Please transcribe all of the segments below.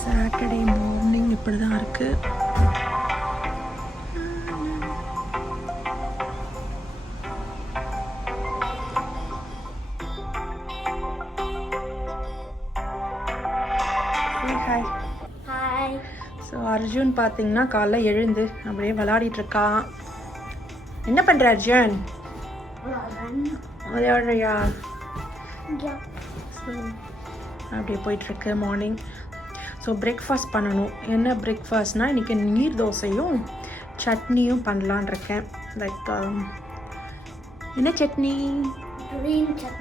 Saturday morning இப்படி தான் இருக்குது. Hi hi. ஸோ அர்ஜுன் பார்த்தீங்கன்னா காலைல எழுந்து அப்படியே விளையாடிட்டு இருக்கான். என்ன பண்ணுற அர்ஜுன்? விளையாடுறியா? ஸோ அப்படியே போயிட்டுருக்கு மார்னிங். ஸோ பிரேக்ஃபாஸ்ட் பண்ணணும். என்ன பிரேக்ஃபாஸ்ட்னால் இன்றைக்கி நீர் தோசையும் சட்னியும் பண்ணலான் இருக்கேன். லைக் என்ன சட்னி?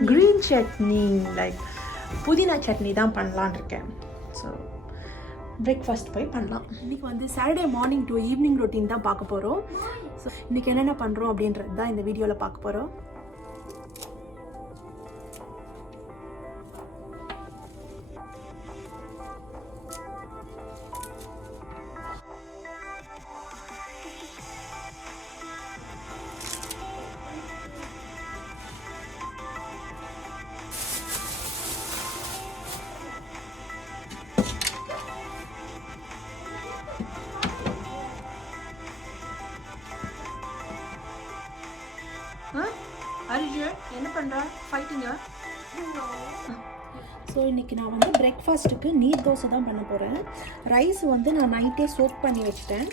க்ரீன் சட்னி, லைக் புதினா சட்னி தான் பண்ணலான் இருக்கேன். ஸோ பிரேக்ஃபாஸ்ட் போய் பண்ணலாம். இன்றைக்கி வந்து Saturday morning to evening routine தான் பார்க்க போகிறோம். ஸோ இன்றைக்கி என்னென்ன பண்ணுறோம் அப்படின்றது தான் இந்த வீடியோவில் பார்க்க போகிறோம். அர்ஜுன் என்ன பண்ணுறா? ஃபைட்டிங்கா? ஸோ இன்றைக்கி நான் வந்து பிரேக்ஃபாஸ்ட்டுக்கு நீர் தோசை தான் பண்ண போகிறேன். ரைஸ் வந்து நான் நைட்டே சோக் பண்ணி வச்சுட்டேன்.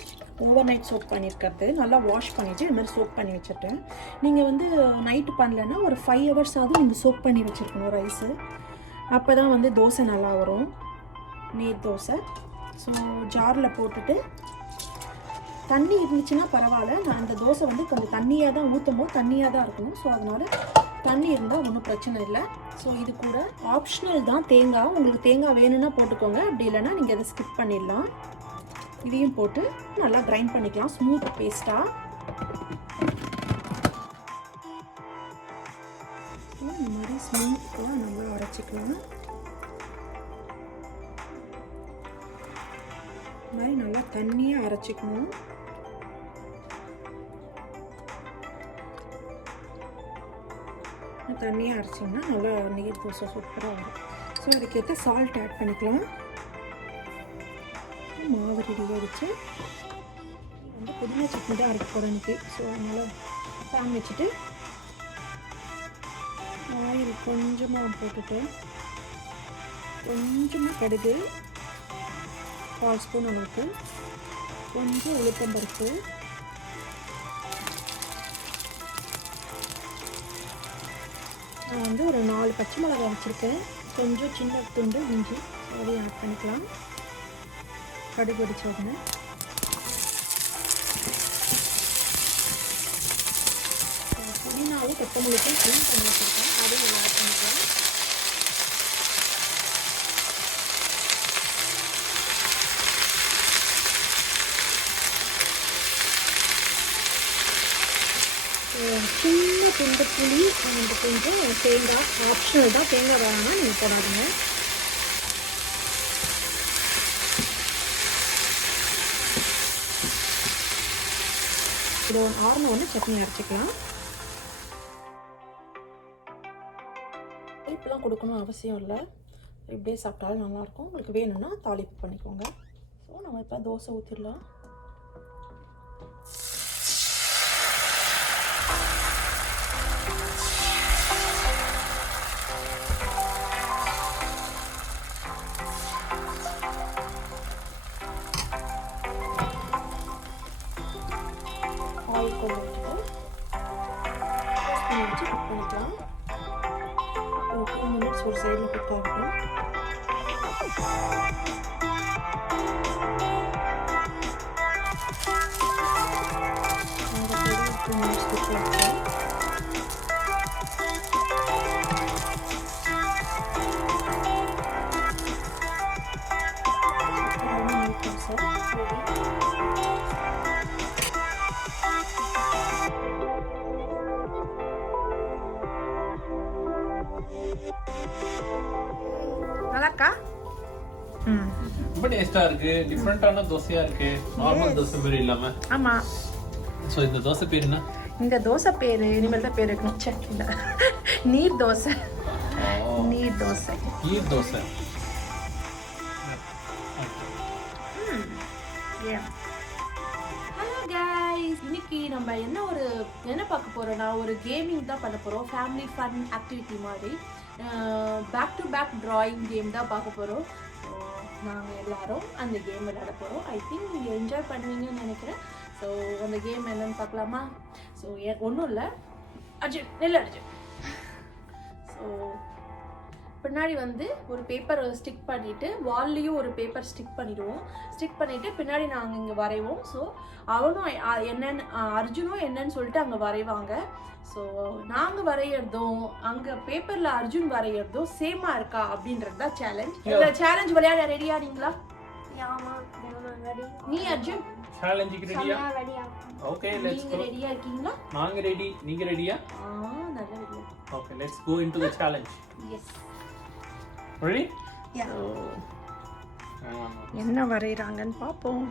ஓவர் நைட் சோக் பண்ணியிருக்கிறது நல்லா வாஷ் பண்ணிவிட்டு இது மாதிரி சோக் பண்ணி வச்சுட்டேன். நீங்கள் வந்து நைட்டு பண்ணலைன்னா ஒரு 5 ஹவர்ஸாவது நீங்கள் சோக் பண்ணி வச்சுருக்கணும் ரைஸு. அப்போ தான் வந்து தோசை நல்லா வரும், நீர் தோசை. ஸோ ஜாரில் போட்டுட்டு தண்ணி இருந்துச்சுன்னா பரவாயில்ல. நான் அந்த தோசை வந்து கொஞ்சம் தண்ணியாக தான் ஊற்றும் போது தண்ணியாக தான் இருக்கணும். ஸோ அதனால் தண்ணி இருந்தால் ஒன்றும் பிரச்சனை இல்லை. ஸோ இது கூட ஆப்ஷனல் தான் தேங்காய். உங்களுக்கு தேங்காய் வேணும்னா போட்டுக்கோங்க, அப்படி இல்லைன்னா நீங்கள் அதை ஸ்கிப் பண்ணிடலாம். இதையும் போட்டு நல்லா கிரைண்ட் பண்ணிக்கலாம் ஸ்மூத் பேஸ்ட்டாக. இந்த மாதிரி ஸ்மூத்தாக நல்லா அரைச்சிக்கலாம். இந்த மாதிரி நல்லா தண்ணியாக அரைச்சிக்கணும். தண்ணியாக அரைச்சிங்கன்னா நல்லா நீர் தோசை சூப்பராக வரும். ஸோ அதுக்கேற்ற சால்ட் ஆட் பண்ணிக்கலாம். மாவு ரெடி ஆகிடுச்சு. வந்து புதினா சட்னி தான் அரைக்க போகிறேன் எனக்கு. ஸோ அதனால் பேன் வச்சுட்டு ஆயில் கொஞ்சமாக போட்டுட்டு கொஞ்சமாக கடுகு, 1/4 ஸ்பூன் அளவுக்கு, கொஞ்சம் உளுத்தம்பருப்பு, நான் வந்து ஒரு 4 பச்சை மிளகாய் வச்சுருக்கேன், கொஞ்சம் சின்ன துண்டு இஞ்சி, அதையும் ஆட் பண்ணிக்கலாம். கடுகு வெடிச்ச உடனே புதினாவும் கொத்தமல்லிக்கும் க்ளீன் பண்ணி வச்சுருக்கேன், அதையும் ஆட் பண்ணிக்கலாம். சின்ன துண்டு புளி அண்ட் கொஞ்சம் தேங்காய், ஆப்ஷனல் தான், தேங்காய் வேணாம்னா நீங்கள் போடாதீங்க. இது ஆறுன ஒன்று சட்னி அரைச்சிக்கலாம். இப்பெல்லாம் கொடுக்கணும் அவசியம் இல்லை, இப்படியே சாப்பிட்டாலும் நல்லாயிருக்கும். உங்களுக்கு வேணும்னா தாளிப்பு பண்ணிக்கோங்க. ஸோ நம்ம இப்போ தோசை ஊற்றிடலாம். ஆயில் கொஞ்சம் வச்சு குக் பண்ணிக்கலாம். ஒரு 2 மினிட்ஸ் ஒரு சைடில் குக் ஆகட்டும். அந்த சைடு 2 மினிட்ஸ் குக் ஆகட்டும். நல்லா இருக்கா? ரொம்ப டேஸ்டா இருக்கு. டிஃபரண்டான தோசையா இருக்கு, நார்மல் தோசை மாதிரி இல்லாம. ஆமா. சோ இந்த தோசை பேர் என்ன? இந்த தோசை பேரு இனிமேல் தான் பேர் இருக்கணும். சட்னில நீர் தோசை. நீர் தோசை. நீர் தோசை. Yeah. ஹலோ கைஸ், இன்னைக்கு நம்ம என்ன பார்க்க போறோம்னா ஒரு கேமிங் தான் பண்ண போறோம். ஃபேமிலி ஃபன் ஆக்டிவிட்டி மாதிரி back to back drawing game தான் பார்க்க போறோம். ஸோ நாங்கள் எல்லாரும் அந்த கேம் விளையாட போறோம். ஐ திங்க் நீங்கள் என்ஜாய் பண்ணுவீங்கன்னு நினைக்கிறேன். ஸோ அந்த கேம் என்னன்னு பார்க்கலாமா? ஸோ ஒன்றும் இல்லை, அர்ஜுன் நெல் அர்ஜுன். ஸோ பின்னாடி ஒரு பேப்பர் ஸ்டிக் பண்ணிவிட்டு வால்லையும் ஒரு பேப்பர் ஸ்டிக் பண்ணிவிடுவோம். ஸ்டிக் பண்ணிவிட்டு பின்னாடி நாங்கள் இங்கே வரைவோம். ஸோ அவனும் என்னன்னு அர்ஜுனும் என்னன்னு சொல்லிட்டு அங்கே வரைவாங்க. ஸோ நாங்கள் வரைகிறதும் அங்கே பேப்பரில் அர்ஜுன் வரைகிறதும் சேமாக இருக்கா அப்படின்றது தான் சேலஞ்ச். இந்த சேலஞ்ச் விளையாட ரெடியா நீங்களா? நீ அர்ஜுன் சேலஞ்சுக்கு ரெடியா? Okay, let's go. ரெடியா இருக்கீங்களா? நாங்க ரெடி. நீங்க ரெடியா? நல்ல ரெடியா. Okay, let's go into the challenge. Yes. Ready? Yeah. என்ன வரையறாங்கன்னு பாப்போம்.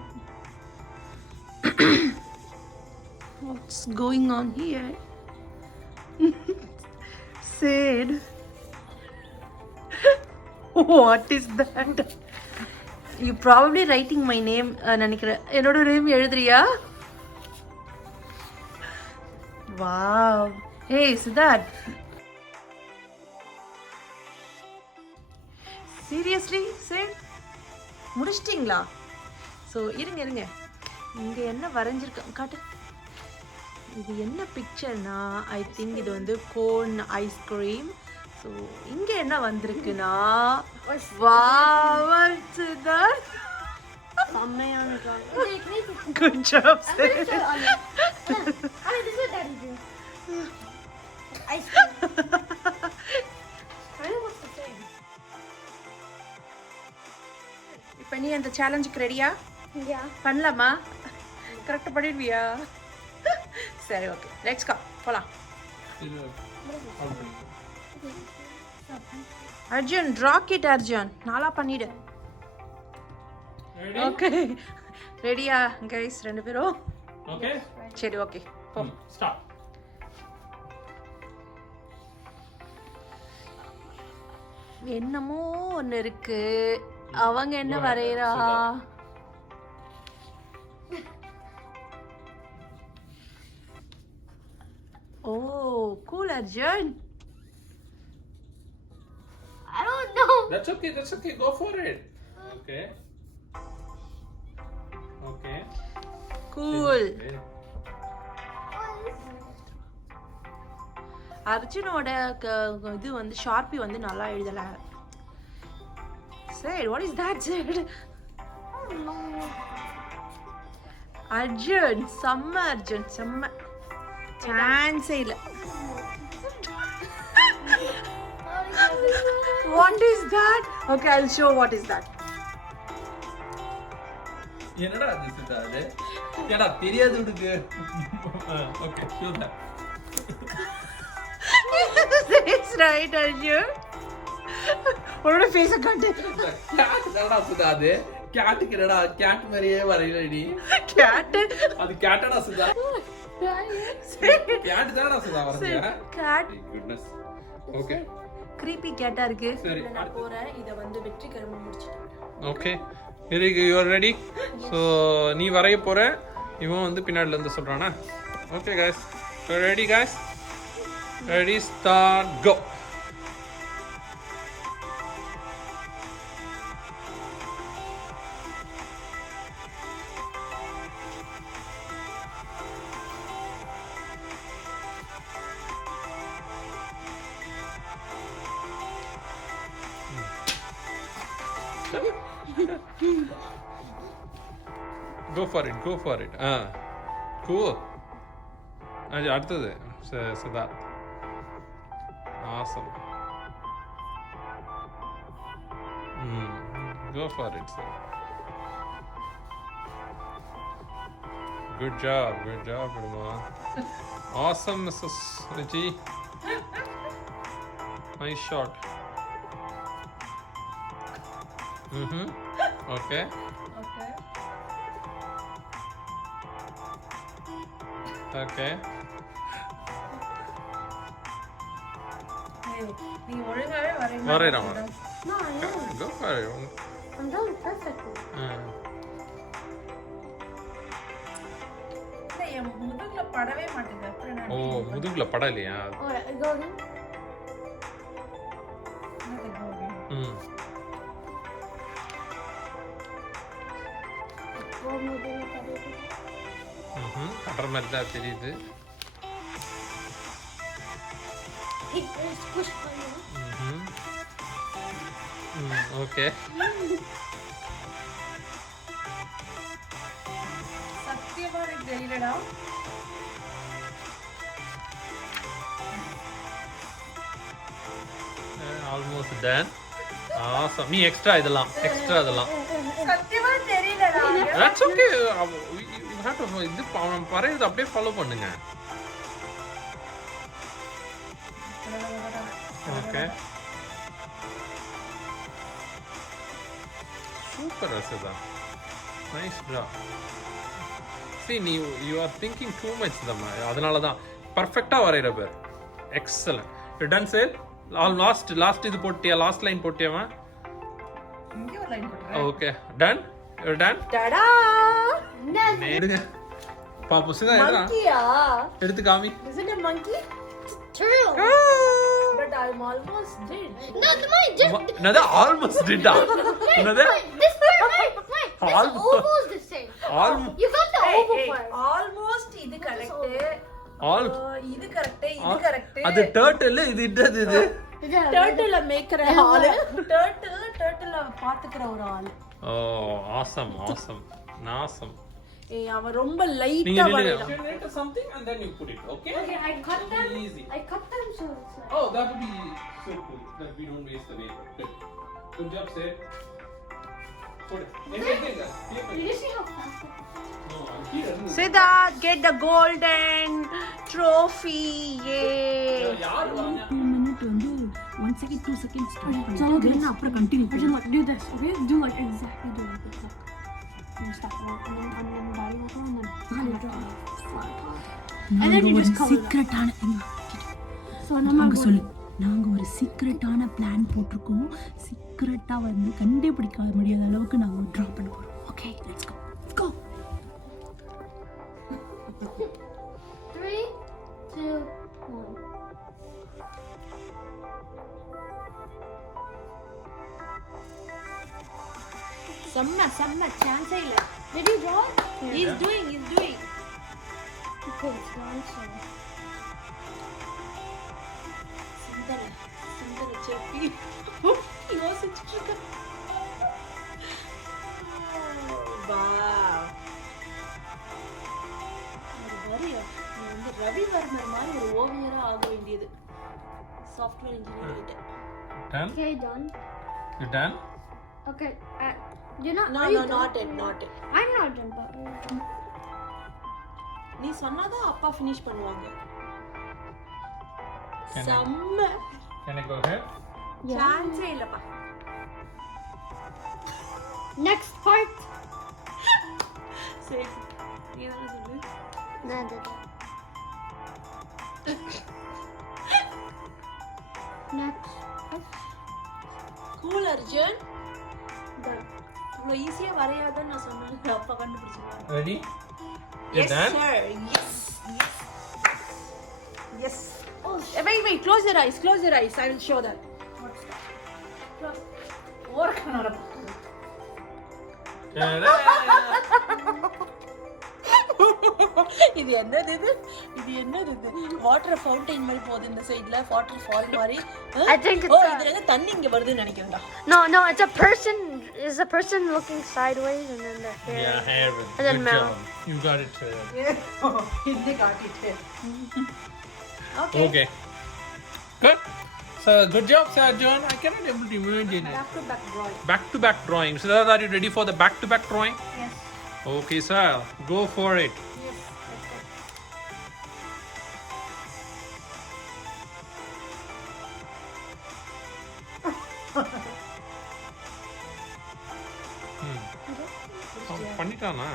What's going on here? Sid. What is that? You probably writing my name. நினைக்கிறேன். என்னோட நேம் எழுதுறியா? Wow. Hey, Siddharth. Seriously, Sid? முடிச்சிட்டீங்களா? ஸோ இருங்க இங்கே என்ன வரைஞ்சிருக்க காட்டு. இது என்ன பிக்சர்னா, ஐ திங்க் இது கோன் ஐஸ்கிரீம். ஸோ இங்கே என்ன வந்திருக்குன்னா, wow Siddharth, good job Sid. இப்போ நீ அந்த சேலஞ்சுக்கு ரெடியா? பண்ணலாமா? கரெக்டாக பண்ணிடுவியா? சரி, ஓகே, லெட்ஸ் கோ, போலாம். Arjun rock it. அர்ஜுன் நாளா பண்ணிடு. ஓகே, ரெடியா கைஸ் ரெண்டு பேரும்? ஓகே, சரி, ஓகே, போ. ஸ்டார்ட். என்னமோ ஒன்று இருக்கு. அவங்க என்ன வரையறா? Oh, cool, Arjun. I don't know. That's okay. Go for it. Okay. Cool. அர்ஜுனோட இது ஷார்பி நல்லா எழுதல. Sid, what is that, Sid? I don't know. Arjun, செம்ம சான்ஸே இல்ல. What is that? Okay, I'll show what is that. என்னடா இது சித்தாது? ஏடா தெரியாது உனக்கு? Okay, show that. That's right, Arjun. உன்னோட ஃபேஸ காட்டு. கேட் என்னடா சித்தாது? கேட்டுக்கு என்னடா கேட் மாதிரியே வரையலடி. கேட் அது கேட்டடா சித்தா? கேட் தானடா சித்தா வரைஞ்ச? கேட். குட்னஸ். ஓகே. creepy கேட்டா இருக்கு. சரி, நான் போறேன். இத வெற்றிகரமா முடிச்சிட்டேன். Okay, you are ready? So நீ வரைய போற, இவன் பின்னாடில இருந்து சொல்றானா? Okay guys, so ready guys? Ready, start, go. Go for it. Cool. அடுத்தது Siddharth. Awesome. Go for it, sir. Good job, Rama. Awesome, Mrs. Viji. Nice shot. Okay. நீ ஒழுங்காவே வரையறாமா? No, I know. Go for it. I'm done perfectly. என் முதுகுல படவே மாட்டேங்குது அப்புறம் நான் ஓ முதுகுல படலையா Alright, go again. ம் Go moving it a little. படுற மாதிரி தான் தெரியுது Hey, there's push button. Okay சத்தியமா எனக்கு தெரியலடா ஆல்மோஸ்ட் டன் ஆசம் நீ எக்ஸ்ட்ரா இதெல்லாம் சத்தியமா தெரியலடா that's okay you have to இது அவன் பரையது அப்படியே ஃபாலோ பண்ணுங்க ஓகே சூப்பர் ரசிதா நைஸ் ப்ரா see you are thinking too much தம்மா அதனால தான் பர்ஃபெக்ட்டா வரையற பேர் excellent you done sir last இது போட்டியா லாஸ்ட் லைன் போட்டியாமா இங்க ஒரு லைன் போடுறேன் ஓகே done you done டடா எடுங்க பாப்பு சிதா மங்கியா எடுத்து காமி is it a monkey Turtle. but I'm almost did No, mine just. என்னது ஆல்மோஸ்ட் டிட்டா என்னது This part, mine. This Almost. oval is the same. Almost. You got the oval part. Almost இது correct all இது கரெக்ட் இது கரெக்ட் அது டர்ட்டில் இது இட்டது இது Is that டர்ட்டில மேய்க்கிற ஆளு டர்ட்டில பாத்துக்கிற ஒரு ஆளு ஓ ஆசம் நாசம் ஏய் அவன் ரொம்ப நீங்க லைட்டா நில்லுங்க வரையறான் you write something and then you put it okay Okay, I cut them. Easy. I cut them so it's like. oh that would be so cool that we don't waste the paper good job sir put it paper Did you see how fast it no I'm here Siddharth get the golden trophy yay யார் வாங்க 2 minute வந்து 1 second 2 seconds start பண்ணிட்டு then அப்புறம் continue Arjun, like, do this, okay? Do like exactly do like this. Look. You stop it, and then body will go, and then you draw a flat part. And then you just color that. சீக்ரெட்டான So I'm நாங்க not சொல்லு நாங்க ஒரு சீக்ரெட்டான பிளான் போட்டிருக்கோம் சீக்ரெட்டா வந்து கண்டுபிடிக்க முடியாத அளவுக்கு நாங்க டிரா பண்ண போறோம் ஓகே லெட்ஸ் கோ 3, 2, 1. செம்ம சான்ஸே இல்ல Did you draw it? he's doing Okay, it's done, so. சுந்தர செப்பி யோசிச்சுட்டு இருக்க வாவ் ஒரு வரியா நீ வந்து ரவிவர்மர் மாதிரி ஒரு ஓவியரா ஆக வேண்டியது சாஃப்ட்வேர் இன்ஜினியர் கிட்ட done Okay, done. you done Okay, you're not. no are you no done? not it I'm not done, but. நீ சொன்னாதான் அப்பா finish பண்ணுவாங்க Can I- செம்ம can I go ahead சான்ஸே இல்லப்பா Next part. சரி நீ தான சொல்லு No, I did that. Next. Cool Arjun Done. இவ்வளோ ஈஸியா வரையாதுன்னு நான் சொன்னேன் அப்பா கண்டுபிடிச்சிருவாங்க ready you yes done sir yes oh wait close your eyes I will show that work இது என்னது வாட்டர் ஃபவுண்டைன் மாதிரி போகுது இந்த சைடுல வாட்டர் ஃபால் மாதிரி I think it's ஓ a- இதுல இருந்து தண்ணி இங்க வருதுன்னு நினைக்கிறேன்டா No, it's a person. Is a person looking sideways and then the hair. yeah hair And then good mouth. job you got it இந்த காட்டிட்டு okay good so good job sir Arjun I cannot able to imagine it back to back drawing back to back drawing so are you ready for the back to back drawing yes okay sir go for it yes அவன் பண்ணிட்டானா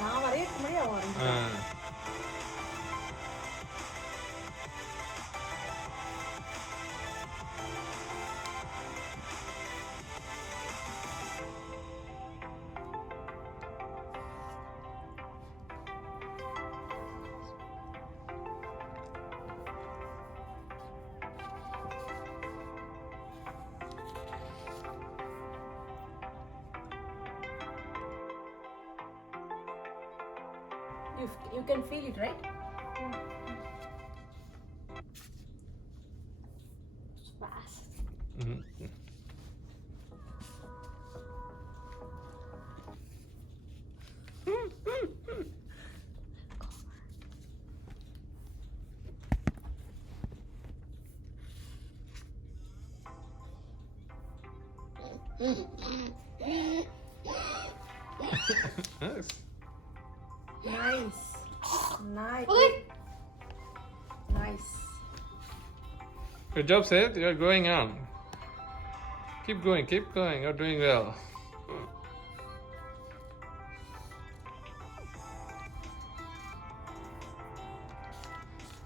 நான் வரையறதுக்கு முன்னாடி அவன் வரைஞ்சான். You can feel it, right? It's fast. Nice. Nice. Nice. Okay. Nice. Good job, Seth. You're going on. Keep going, keep going. You're doing well.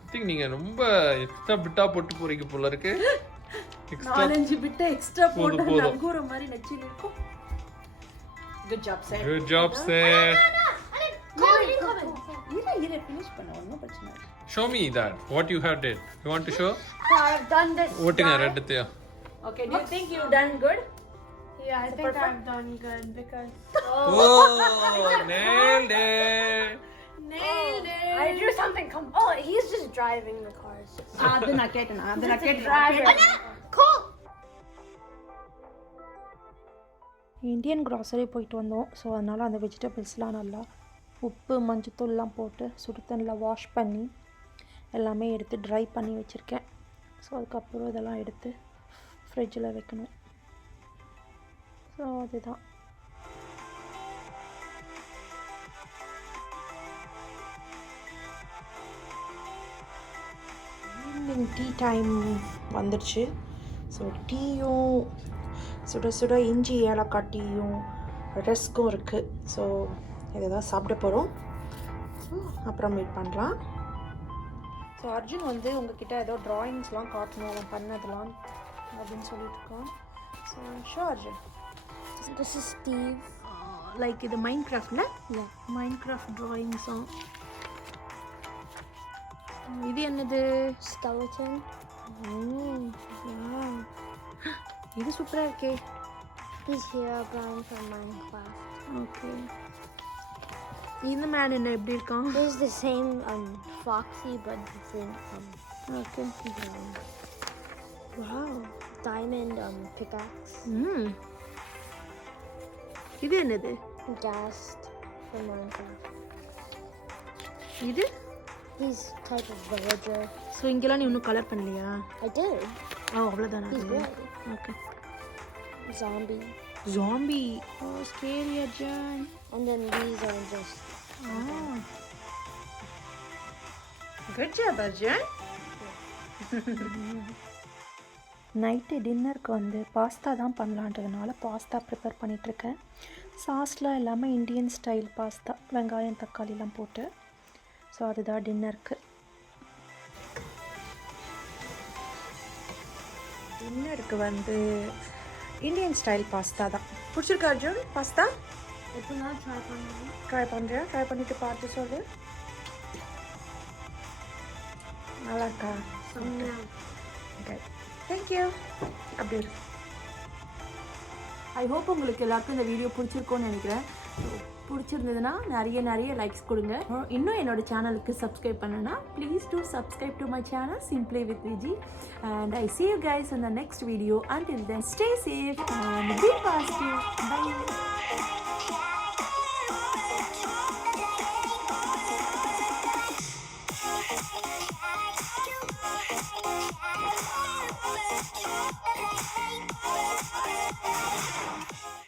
I think நீங்க ரொம்ப எக்ஸ்ட்ரா பிட்டா போட்டு போறீங்க போல இருக்கு. எக்ஸ்ட்ரா 4-5 பிட்ட எக்ஸ்ட்ரா போட்டா போதும். நங்கூர மாதிரி நச்சில இருக்கும். Good job, Seth. Good job, Seth. இரு finish பண்ண ஒண்ணும் பிரச்சனை இல்ல. Show me that. What you have did. You want to show? I've done this. ஓட்டுங்க guy. ரெண்டுத்தையும். Okay, do you think you done good? Yeah, I think I've done good because Oh, nailed it. Nailed it. I drew something. Oh, he's just driving the cars. அது நான் கேட்டேன். Driver. Cool. Indian grocery போயிட்டு வந்தோம். ஸோ அதனால் அந்த வெஜிடபிள்ஸ்லாம் நல்லா உப்பு மஞ்சத்தூள்லாம் போட்டு சுடு தண்ணியில் வாஷ் பண்ணி எல்லாமே எடுத்து ட்ரை பண்ணி வச்சுருக்கேன். ஸோ அதுக்கப்புறம் இதெல்லாம் எடுத்து ஃப்ரிட்ஜில் வைக்கணும். ஸோ அதுதான். ஈவினிங் டீ டைம் வந்துடுச்சு. ஸோ டீயும் சுட சுட இஞ்சி ஏலக்காய் டீயும் ரஸ்க்கும் இருக்குது. ஸோ இதை தான் சாப்பிட போகிறோம். அப்புறம் மீட் பண்ணலாம். ஸோ அர்ஜுன் வந்து உங்ககிட்ட ஏதோ ட்ராயிங்ஸ்லாம் காட்டணும் அவன் பண்ணதெல்லாம் அப்படின்னு சொல்லிட்டு இருக்கான். So show Arjun. This is Steve. Like இது மைண்ட் கிராஃப்டில் இல்லை மைண்ட் கிராஃப்ட் ட்ராயிங்ஸும். இது என்னது? Skeleton. இது சூப்பராக இருக்கே. He's Herobrine from Minecraft. Okay. இந்த மேன் என்ன எப்படி இருக்கான்? He's the same Foxy but different okay. Wow. diamond pickaxe. இது என்னது? Ghast from Minecraft. இது? He's type of villager. So இங்கெல்லாம் நீ இன்னும் கலர் பண்ணலையா? I did. அவ்வளோதானா? He's red. Okay. Zombie. Zombie. Oh, scary, Arjun. And then these are just Oh. Good job, Arjun. Night டின்னருக்கு வந்து பாஸ்தா தான் பண்ணலான்றதுனால பாஸ்தா ப்ரிப்பேர் பண்ணிகிட்ருக்கேன். சாஸ்லாம் இல்லாமல் இந்தியன் ஸ்டைல் பாஸ்தா, வெங்காயம் தக்காளிலாம் போட்டு. ஸோ அதுதான் டின்னருக்கு. டின்னருக்கு வந்து இந்தியன் ஸ்டைல் பாஸ்தா தான். பிடிச்சிருக்கா அர்ஜுன் பாஸ்தா? எப்படிலாம் ட்ரை பண்ணுவோம். ட்ரை பண்ணுறேன். ட்ரை பண்ணிவிட்டு பார்த்து சொல்லு. நல்லா இருக்கா? Okay, thank you. அப்படி இருக்கு. ஐ ஹோப் உங்களுக்கு எல்லாருக்கும் இந்த வீடியோ பிடிச்சிருக்கோன்னு நினைக்கிறேன். பிடிச்சிருந்ததுன்னா நிறைய லைக்ஸ் கொடுங்க. இன்னும் என்னோட சேனலுக்கு சப்ஸ்கிரைப் பண்ணனா please do subscribe to my channel simply with Viji. And I see you guys in the next video. Until then, stay safe and be positive. Bye. Hey, hey, hey.